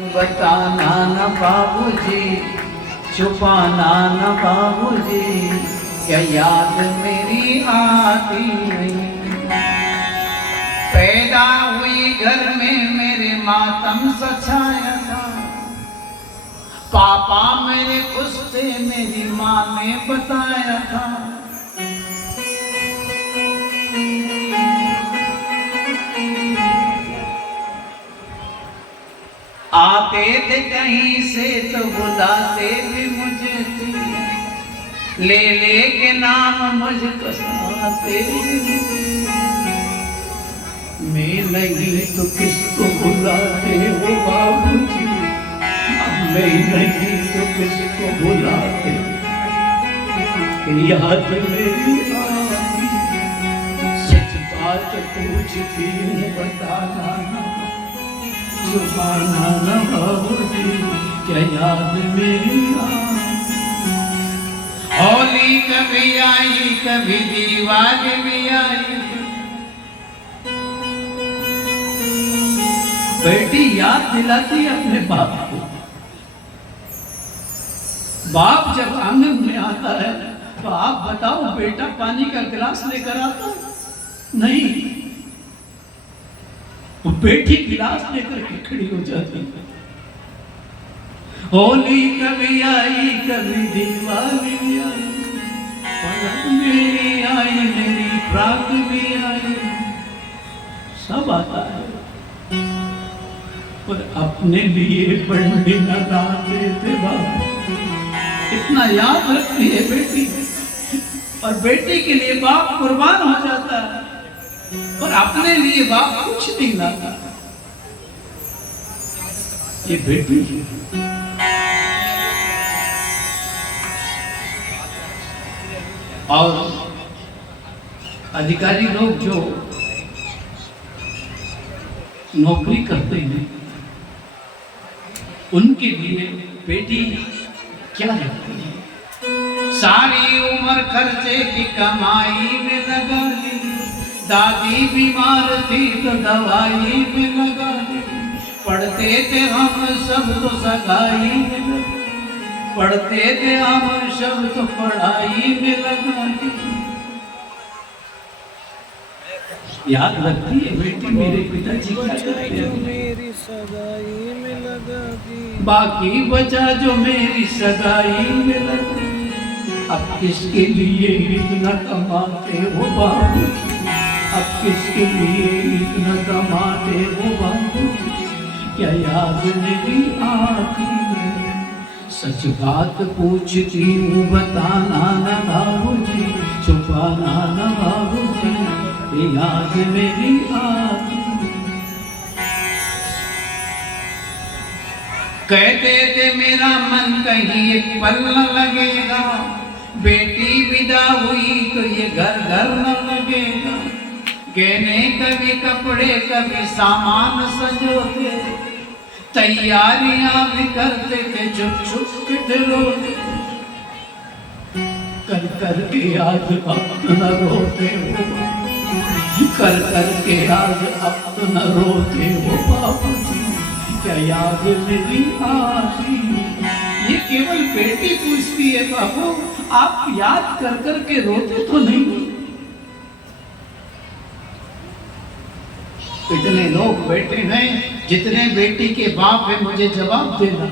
बताना न बाबूजी, छुपाना न बाबूजी, क्या याद मेरी आती नहीं। पैदा हुई घर में मेरे मातम सा छाया था, पापा मेरे खुश थे मेरी माँ ने बताया था। आते थे कहीं से तो बुलाते भी मुझे थे, ले ले के नाम मुझको सुनाते। मैं नहीं तो किसको बुलाते हो बाबूजी, अब मैं नहीं तो किसको बुलाते। याद मेरी आती, सच बात पूछती हूँ बताना ना, छुपाना न बाबूजी, क्या याद मेरी आती। होली कभी आई कभी दीवाली भी आई, बेटी याद दिलाती अपने बाप को। बाप जब आंगन में आता है तो आप बताओ बेटा पानी का गिलास लेकर आता नहीं, वो बेटी गिलास लेकर के खड़ी हो जाती। होली कभी आई कभी दिवाली भी आई, पलक मेरी आई मेरी फ्राक भी आई, सब आता है। पर अपने लिए पढ़ने न लाते थे बाप, इतना याद रखती है बेटी, और बेटी के लिए बाप कुर्बान हो जाता है, और अपने लिए बाप कुछ नहीं लाता। ये बेटी और अधिकारी लोग जो नौकरी करते हैं उनके लिए बेटी क्या लगती है। सारी उम्र खर्चे की कमाई में लगा दी, दादी बीमार थी तो दवाई में लगा दी, पढ़ते थे हम सब तो सगाई में, पढ़ते थे हम सब तो पढ़ाई में लगा दी। याद रखती है बेटी मेरे पिताजी क्या करते हैं, मेरी सगाई में लगा दी, बाकी बचा जो मेरी सगाई में लगा। अब किसके लिए इतना कमाते हो बाबू, अब किसके लिए इतना कमाते हो बाबू, क्या याद नहीं आती। सच बात पूछती हूँ बताना न बाबूजी, छुपाना न बाबूजी, याद मेरी आती। कहते थे मेरा मन कहीं एक पल न लगेगा, बेटी विदा हुई तो ये घर घर न लगेगा। गहने कभी कपड़े कभी सामान सजोते, तैयारियां भी करते थे छुप छुप के रोते, कर कर के आज अब न रोते हो, कर कर के आज अब न रोते हो बाबूजी, क्या याद मेरी आती। ये केवल बेटी पूछती है बाबू, आप याद कर कर के रोते तो नहीं। इतने लोग बैठे हैं जितने बेटी के बाप है, मुझे जवाब देना।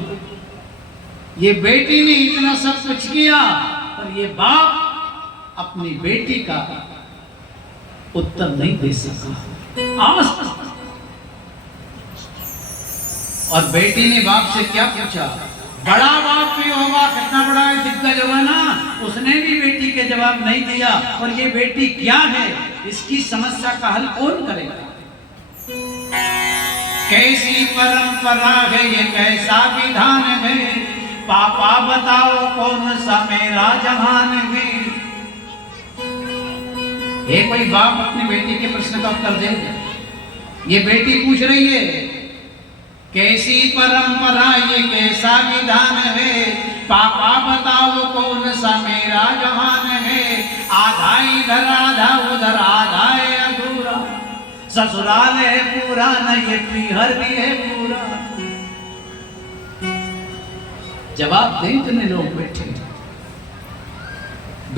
ये बेटी ने इतना सब कुछ किया और ये बाप अपनी बेटी का उत्तर नहीं दे सका आज। और बेटी ने बाप से क्या पूछा, बड़ा बाप भी होगा, कितना बड़ा है दिग्गज होगा ना, उसने भी बेटी के जवाब नहीं दिया। और ये बेटी क्या है, इसकी समस्या का हल कौन करेगा। कैसी परंपरा है ये, कैसा विधान है, पापा बताओ कौन सा मेरा जहान है। ये कोई बाप अपनी बेटी के प्रश्न का उत्तर दे। ये बेटी पूछ रही है कैसी परंपरा ये कैसा विधान है, पापा बताओ कौन सा मेरा जहान है। आधा इधर आधा उधर, आधा है अधूरा, ससुराल है पूरा न ये पीहर भी है पूरा। जवाब दे इतने लोग बैठे थे।